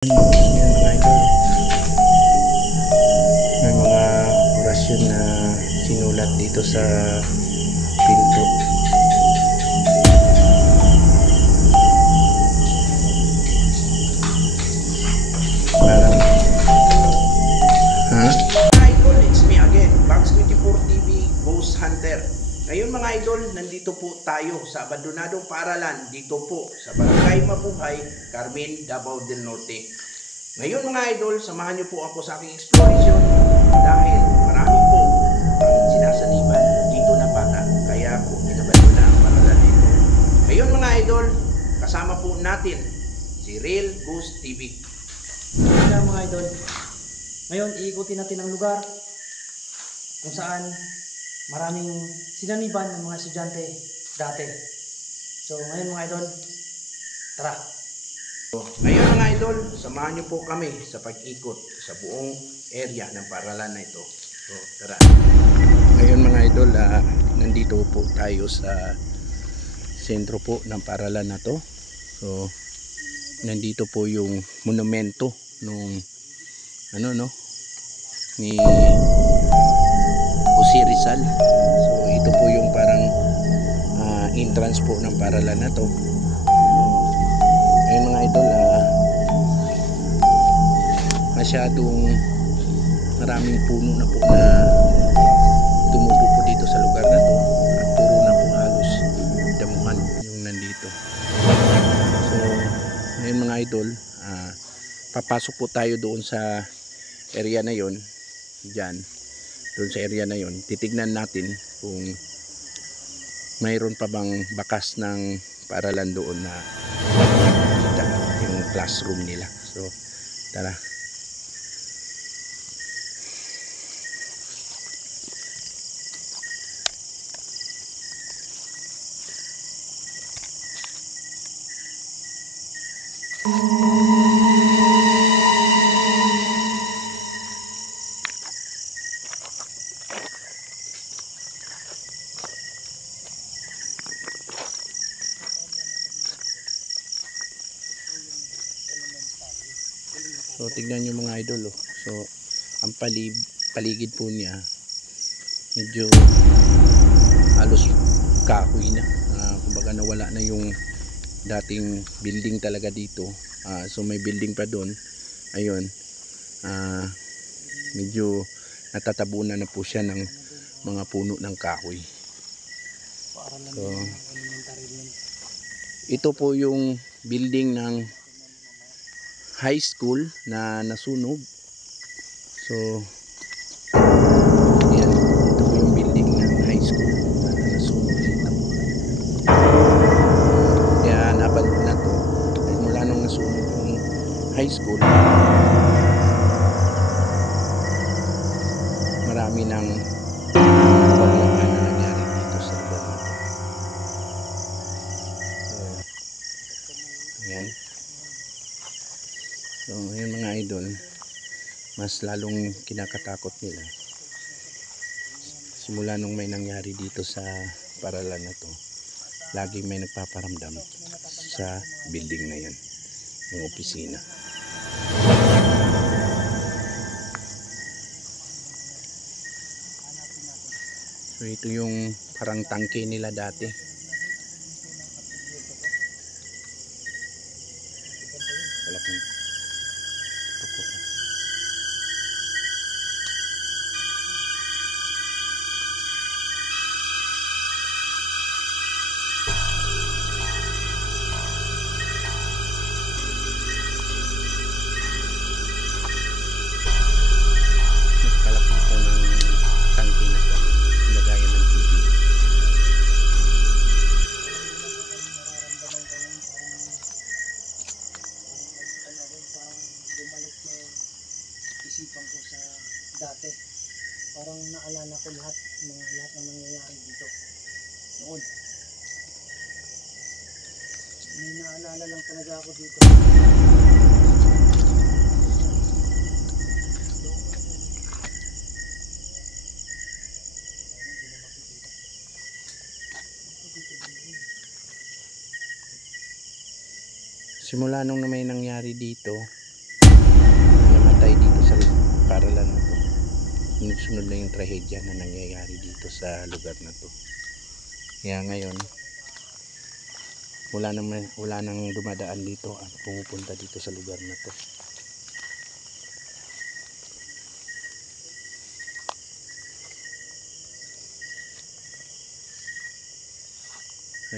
Yan mga idol, may mga orasyon na sinulat dito sa pinto. Parang Idol, it's me again, Bags24 TV, Ghost Hunter. Ngayon mga idol, nandito po tayo sa abandonadong paaralan dito po sa Barangay Mabuhay, Carmen, Davao del Norte. Ngayon mga idol, samahan niyo po ako sa aking exploration dahil marami po ang sinasaniban dito na bata. Kaya po pinabandona ang paaralan dito. Ngayon mga idol, kasama po natin si Real Ghost TV. Kaya mga idol, ngayon iikutin natin ang lugar kung saan maraming sinaniban ng mga estudyante dati. So ngayon mga idol, tara! Ngayon mga idol, samahan niyo po kami sa pag-ikot sa buong area ng paaralan na ito. So tara! ngayon mga idol, nandito po tayo sa sentro po ng paaralan na to. So nandito po yung monumento nung ni Jose Rizal. So ito po yung parang entrance po ng paaralan na to. Ayun mga idol, masyadong maraming puno na po na tumubo po dito sa lugar na to at puro na po halos damuhan yung nandito. So ngayon mga idol, papasok po tayo doon sa area na yon, dyan doon sa area na yon. Titignan natin kung mayroon pa bang bakas ng paaralan doon na kita yung classroom nila. So tara. So tignan nyo mga idol, oh. So ang paligid po niya medyo halos kahoy na, kumbaga nawala na yung dating building talaga dito. So may building pa doon. Ayun, medyo natatabunan na po siya ng mga puno ng kahoy. So ito po yung building ng high school na nasunog. So yan, ito po yung building ng high school na nasunog dito. Kaya nabanto na to mula nung nasunog yung high school. Marami ng paglaban na nangyari dito sa lugar na to. So yan. So ngayon mga idol, mas lalong kinakatakot nila simula nung may nangyari dito sa paaralan na to. Laging may nagpaparamdam sa building na yan, yung opisina. So ito yung parang tangke nila dati. Malaking tuko. Napalaki po ng tangke na to, lagayan ng tubig. Isipan ko sa dati. Parang naalala ko lahat ng nangyayari dito noon. May naalala lang talaga ako dito. Simula nung may nangyari dito, namatay dito sa paralan na to. Sunod na yung trahedya na nangyayari dito sa lugar na to. Kaya ngayon wala nang dumadaan dito at pumupunta dito sa lugar na to.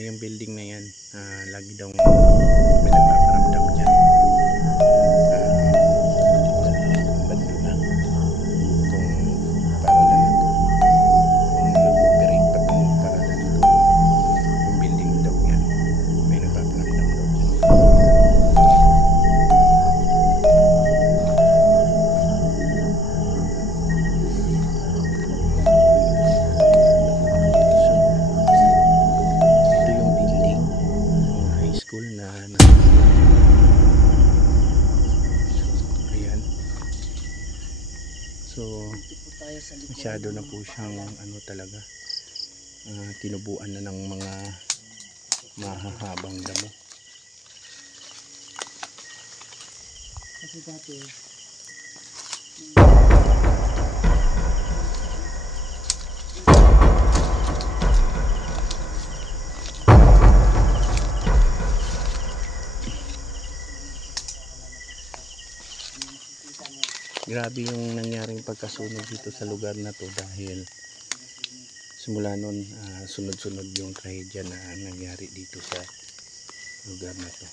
Yung building na yan, lagi daw may nagpaparamdam dyan. Bando na itong paralan na to. Kung nag-operate pa itong paralan na to, yung building daw yan, may nagpaparamdam daw dyan. So masyado na po siyang ano talaga, tinubuan na ng mga mahahabang damo. Kasi dati grabe yung nangyaring pagkasunog dito sa lugar na to dahil simula nun sunod-sunod yung trahedya na nangyari dito sa lugar na to.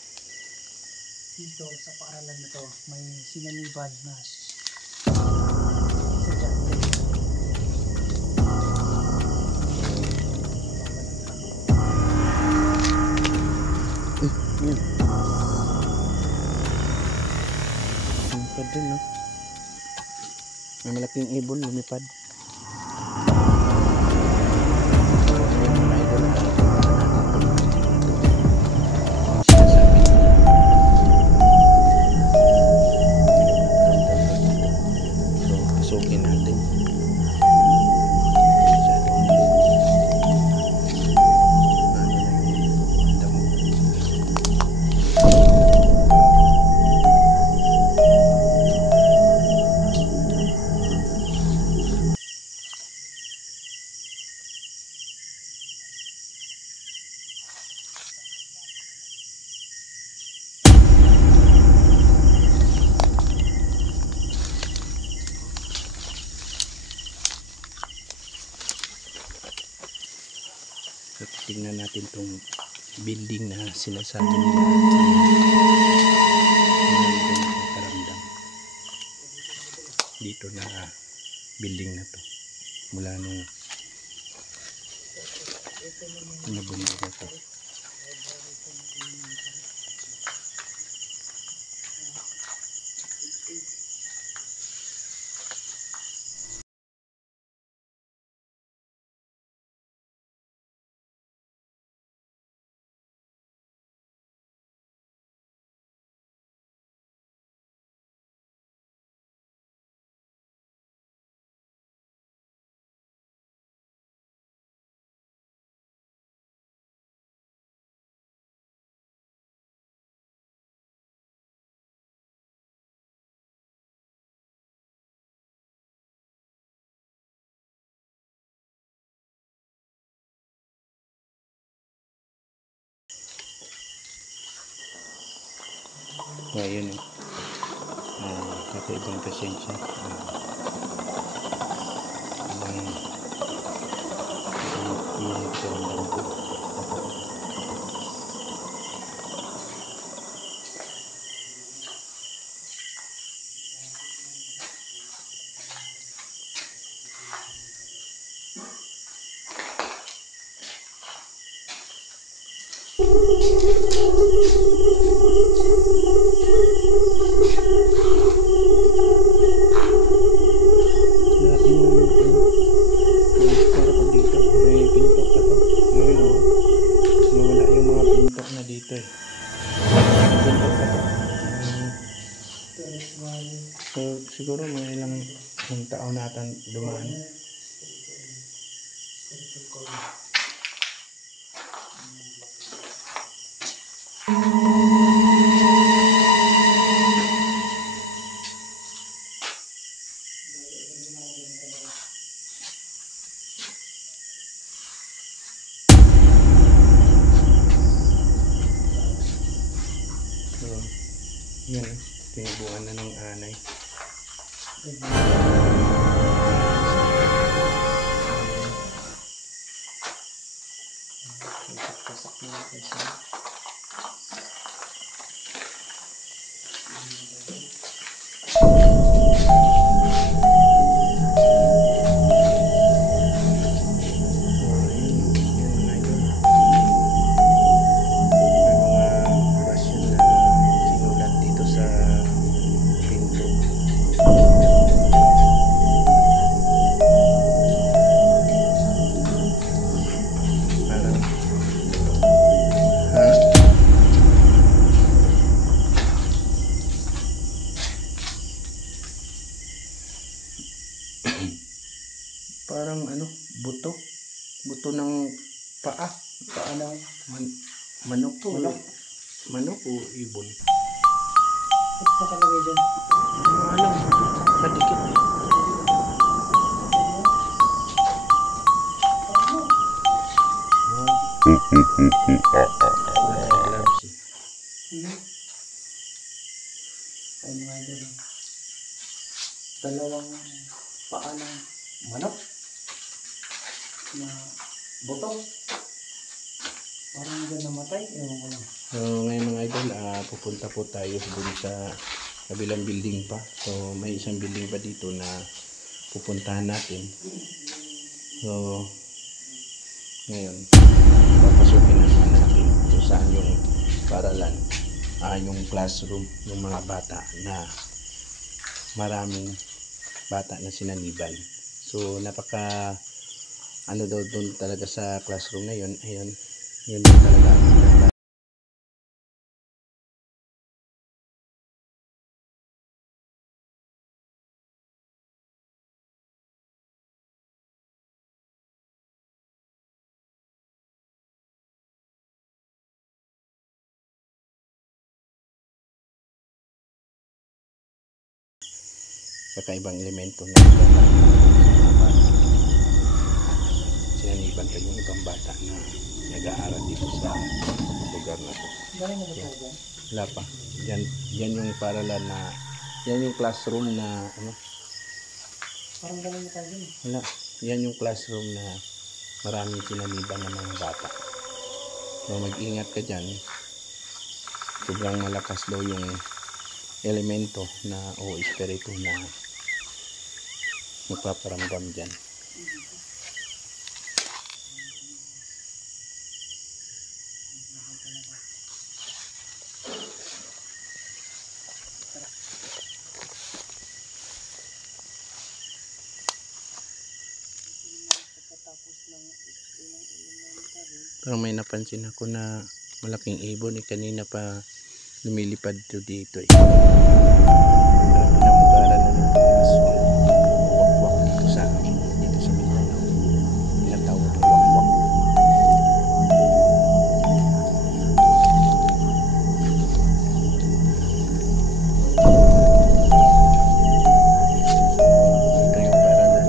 dito sa paaralan na to may sinaniban na estudyante. Yan. Lumipad din, no? May malaking ibon lumipad. Pasukin natin. Tingnan natin tong building na sinasabi nila karamdam dito na building na to mula nung nabunog na to. So ayun, kakaibang presensya yung karamdam ko. So siguro mga ilang taon natin dumaan. Tinubuan na ng anay. Parang ano, buto ng paa ng manok o ibon. Ito nakalagay dyan. Ano, kadikit eh. Gloves eh. Ay mga idol. Dalawang paa ng manok na buto. Parang dyan namatay. Ewan ko lang. So ngayon mga idol, pupunta po tayo dun sa kabilang building pa. So may isang building pa dito na pupuntahan natin. So ngayon, papasukin na naman natin kung saan yung paralan, yung classroom, yung mga bata na maraming bata na sinaniban. So napaka ano daw doon talaga sa classroom na yun, ayun, yun yung talaga. Kakaibang elemento na sinaniban pa yung ibang bata na nag-aaral dito sa lugar na to. Galing na ba tayo dyan? Wala pa. Yan yung paralan na, yan yung classroom na ano, Parang galing na tayo dyan. wala. Yan yung classroom na maraming sinaniban ng mga bata. So mag-ingat ka dyan. Sobrang malakas daw yung elemento na o espiritu na magpaparamdam dyan. Parang may napansin ako na malaking ibon kanina pa lumilipad dito eh. Pinamugaran na ng aswang. Wakwak dito sa amin, dito sa Mindanao. Tinatawag ng wakwak. Ito yung paralan.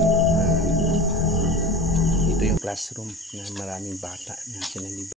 Ito yung classroom na maraming bata na sinaniban.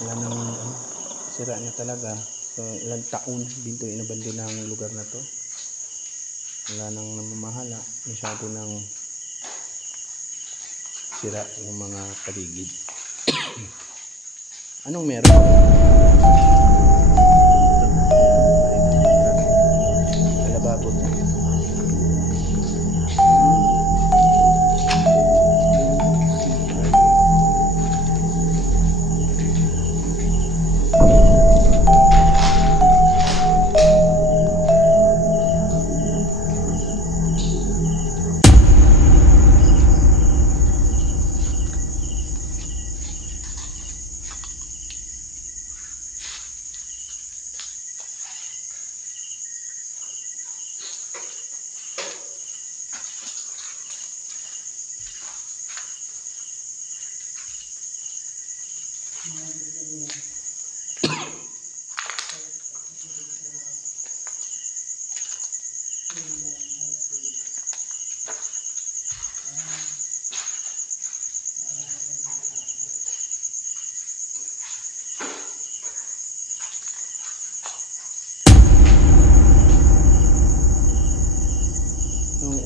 Wala nang sira na talaga. So ilang taon dito inabandona ang lugar na to. Wala nang namamahala, masyado nang sira yung mga paligid. Anong meron? Lababo to. Yung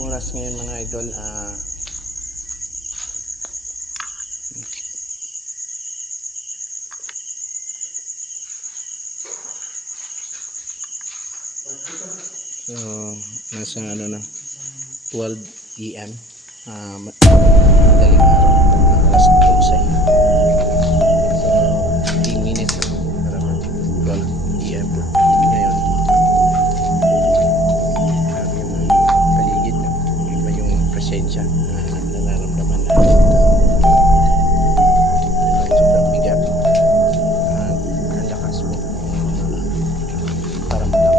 oras ngayon mga idol, so nasa ano na 12 AM, madaling araw, alas 12. So 15 minutes para mag 12 PM ngayon. Grabe yung paligid, no? Iba yung presensya na nararamdaman natin. Sobrang bigat at ang lakas po paramdam.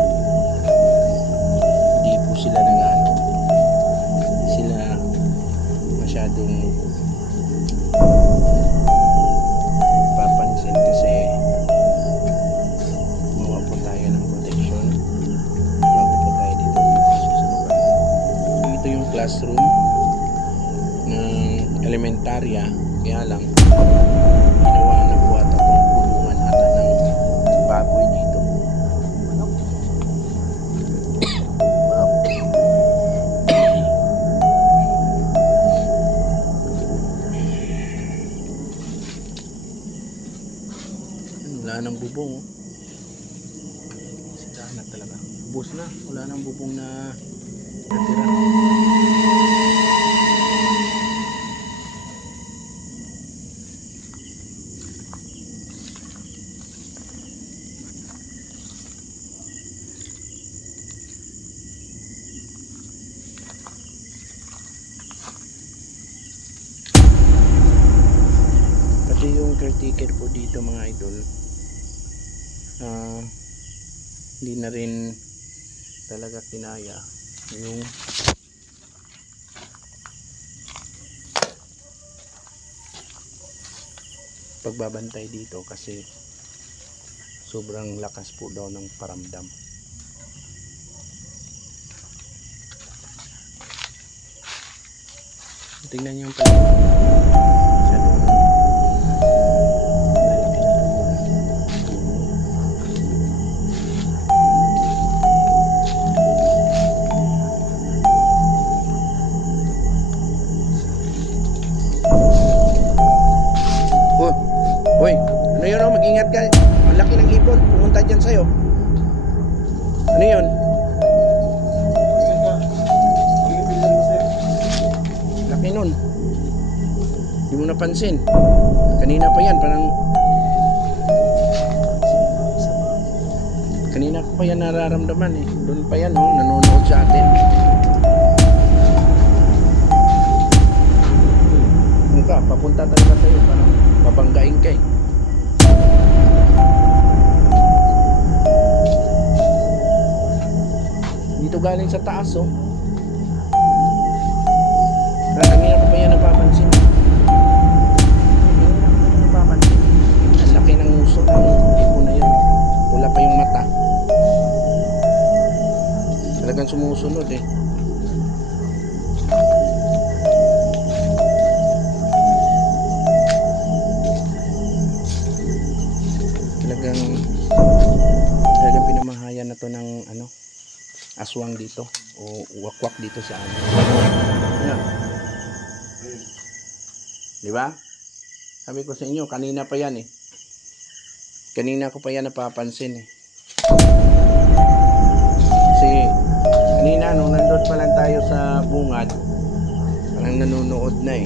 Hindi po sila nag-ano, sila masyadong papansin kasi gumawa po tayo ng protection bago po tayo dito sa lugar. Ito yung classroom ng elementarya, kaya lang ginawa na po ata itong kulungan ata ng baboy dito. Wala nang bubong, oh. Sira na talaga. Ubos na. Wala nang bubong na natira. Pati yung caretaker po dito mga idol, hindi na rin talaga kinaya yung pagbabantay dito kasi sobrang lakas po daw ng paramdam. Tingnan niyo yung paligid. Masyadong lalaki na puno. Oh, hoy, ano yun, oh? Mag-ingat ka. Ang laki ng ibon, pumunta dyan sa'yo. Ano yun? Laki nun. Hindi mo napansin. Kanina pa yan, parang kanina ko pa yan nararamdaman eh. Doon pa yan, oh, nanonood sa atin. Ka, papunta talaga sa'yo, parang babanggain ka eh. Dito galing sa taas, oh. Kanina ko pa yan napapansin. Kanina ko pa yan napapansin. Ang laki ng uso ng tipo na yun. Pula pa yung mata. Talagang sumusunod eh. Talagang pinamahayan na to ng ano, aswang dito o wakwak dito sa amin. Ayan. Di ba? Sabi ko sa inyo, kanina pa yan eh. Kanina ko pa yan napapansin eh. Kasi kanina nung nandun pa lang tayo sa bungad, parang nanonood na eh.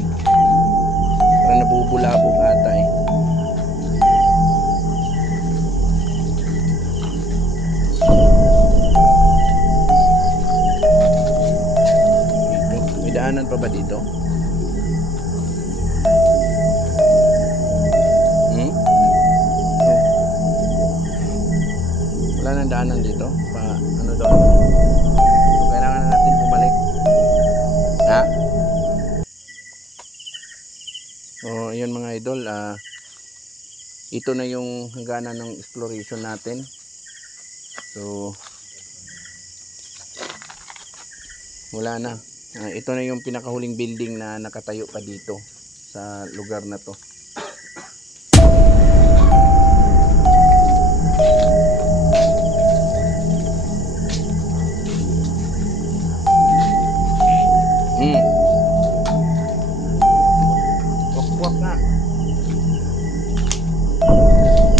Parang nabubulabog ata eh. May daanan pa ba dito? Oh. Wala nang daanan dito? Ano daw? So, kailangan na natin bumalik. Ha? So, ayun mga idol, ito na yung hangganan ng exploration natin. So wala na. Ito na yung pinakahuling building na nakatayo pa dito sa lugar na to. Wakwak na.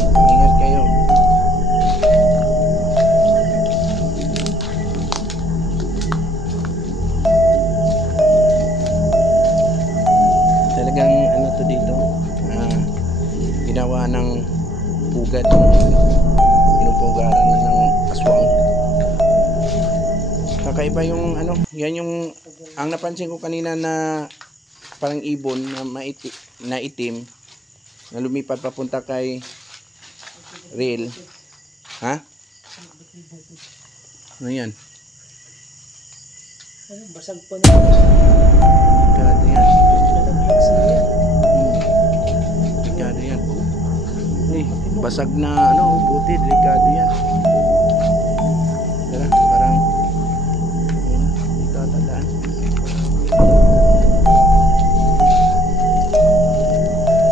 Ingat kayo. Talagang ano to dito, ginawa ng pugad, pinupugaran na ng aswang. Kakaiba yung ano, yan yung ang napansin ko kanina na parang ibon na na itim na lumipad papunta kay rail. Ha? Ano yan? Basag pa na. Delikado yan. Nalaglag sa yan. Delikado yan. Basag na ano, buti, delikado yan. Tara, parang dito tatandaan.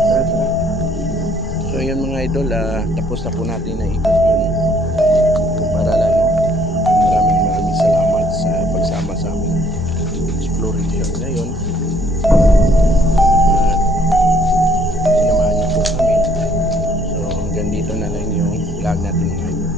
Tara, tara. So yun mga idol, tapos na po natin na ikot yung paralan. No? Maraming salamat sa pagsama sa aming exploration ngayon. At sinamahan niyo po kami. So hanggang dito na lang yung vlog natin ngayon.